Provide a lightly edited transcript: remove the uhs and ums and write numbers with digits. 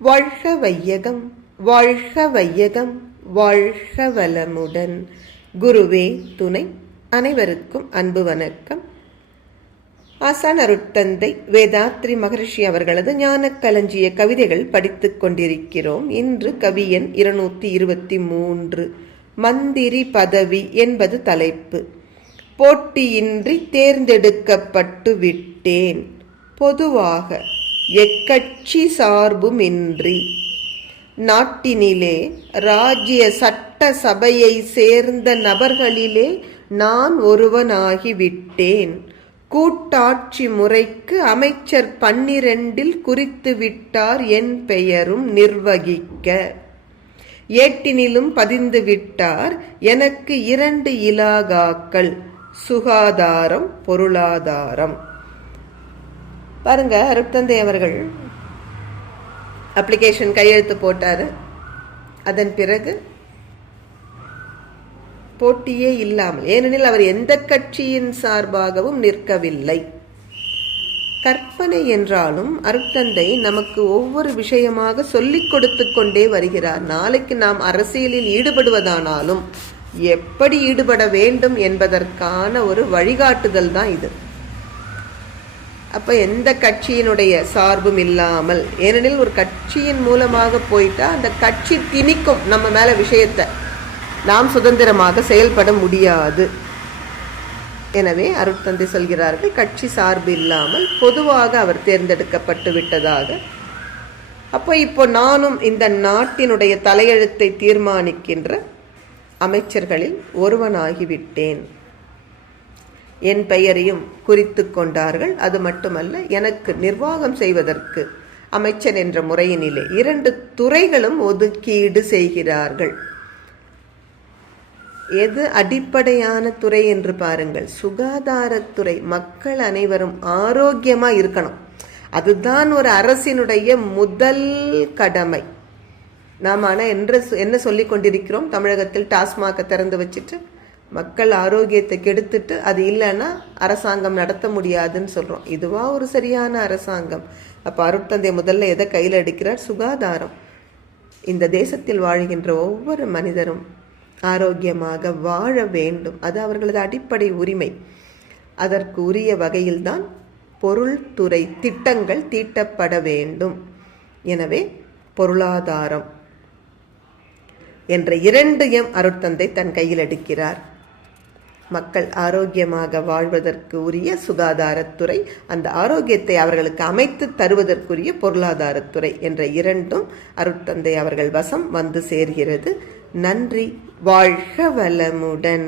வாழ்க வையகம், வாழ்க வையகம், வாழ்க வளமுடன். குருவே துணை. அனைவருக்கும் அன்பு வணக்கம். ஆசான் அருட்தந்தை வேதாத்ரி மகரிஷி அவர்களது ஞான களஞ்சிய கவிதைகள் படித்துக் கொண்டிருக்கிறோம். இன்று கவி எண் 223 மந்திரி பதவி என்பது தலைப்பு. போட்டியின்றி தேர்ந்தெடுக்கப்பட்டு விட்டேன், பொதுவாக எக்கட்சி சார்புமின்றி. நாட்டினிலே ராஜ்ய சட்ட சபையை சேர்ந்த நபர்களிலே நான் ஒருவனாகிவிட்டேன். கூட்டாட்சி முறைக்கு அமைச்சர் 12 குறித்து விட்டார் என் பெயரும் நிர்வகிக்க. ஏட்டினிலும் பதிந்து விட்டார் எனக்கு 2 இலாகாக்கள், சுகாதாரம், பொருளாதாரம். பாருங்க, அருட்தந்தை அவர்கள் அப்ளிகேஷன் கையெழுத்து போட்டாரு. அதன் பிறகு போட்டியே இல்லாமல், ஏனெனில் அவர் எந்த கட்சியின் சார்பாகவும் நிற்கவில்லை. கற்பனை என்றாலும் அருட்தந்தை நமக்கு ஒவ்வொரு விஷயமாக சொல்லிக் கொடுத்து கொண்டே வருகிறார். நாளைக்கு நாம் அரசியலில் ஈடுபடுவதானாலும் எப்படி ஈடுபட வேண்டும் என்பதற்கான ஒரு வழிகாட்டுதல் தான் இது. அப்ப எந்த கட்சியினுடைய சார்பும் இல்லாமல், ஏனெனில் ஒரு கட்சியின் மூலமாக போயிட்டா அந்த கட்சி திணிக்கும் நம்ம மேல விஷயத்தை, நாம் சுதந்திரமாக செயல்பட முடியாது. எனவே அருட்தந்தை சொல்கிறார்கள், கட்சி சார்பு இல்லாமல் பொதுவாக அவர் தேர்ந்தெடுக்கப்பட்டு விட்டதாக. அப்போ இப்போ நானும் இந்த நாட்டினுடைய தலையெழுத்தை தீர்மானிக்கின்ற அமைச்சர்களில் ஒருவனாகிவிட்டேன். என் பெயரையும் குறித்து கொண்டார்கள். அது மட்டுமல்ல, எனக்கு நிர்வாகம் செய்வதற்கு அமைச்சர் என்ற முறையினிலே 2 துறைகளும் ஒதுக்கீடு செய்கிறார்கள். எது அடிப்படையான துறை என்று பாருங்கள், சுகாதாரத்துறை. மக்கள் அனைவரும் ஆரோக்கியமா இருக்கணும், அதுதான் ஒரு அரசினுடைய முதல் கடமை. நாம் ஆனால் என்ன சொல்லி கொண்டிருக்கிறோம்? தமிழகத்தில் டாஸ்மாக திறந்து வச்சுட்டு மக்கள் ஆரோக்கியத்தை கெடுத்துட்டு அது இல்லைன்னா அரசாங்கம் நடத்த முடியாதுன்னு சொல்றோம். இதுவா ஒரு சரியான அரசாங்கம்? அப்ப அருட்தந்தை முதல்ல எதை கையில் எடுக்கிறார்? சுகாதாரம். இந்த தேசத்தில் வாழ்கின்ற ஒவ்வொரு மனிதரும் ஆரோக்கியமாக வாழ வேண்டும், அது அவர்களது அடிப்படை உரிமை. அதற்கு உரிய வகையில்தான் பொருள்துறை திட்டங்கள் தீட்டப்பட வேண்டும். எனவே பொருளாதாரம் என்ற 2 அருட்தந்தை தன் கையில் எடுக்கிறார். மக்கள் ஆரோக்கியமாக வாழ்வதற்கு உரிய சுகாதாரத்துறை, அந்த ஆரோக்கியத்தை அவர்களுக்கு அமைத்து தருவதற்குரிய பொருளாதாரத்துறை என்ற 2 அருட்தந்தை அவர்கள் வசம் வந்து சேர்கிறது. நன்றி. வாழ்க வளமுடன்.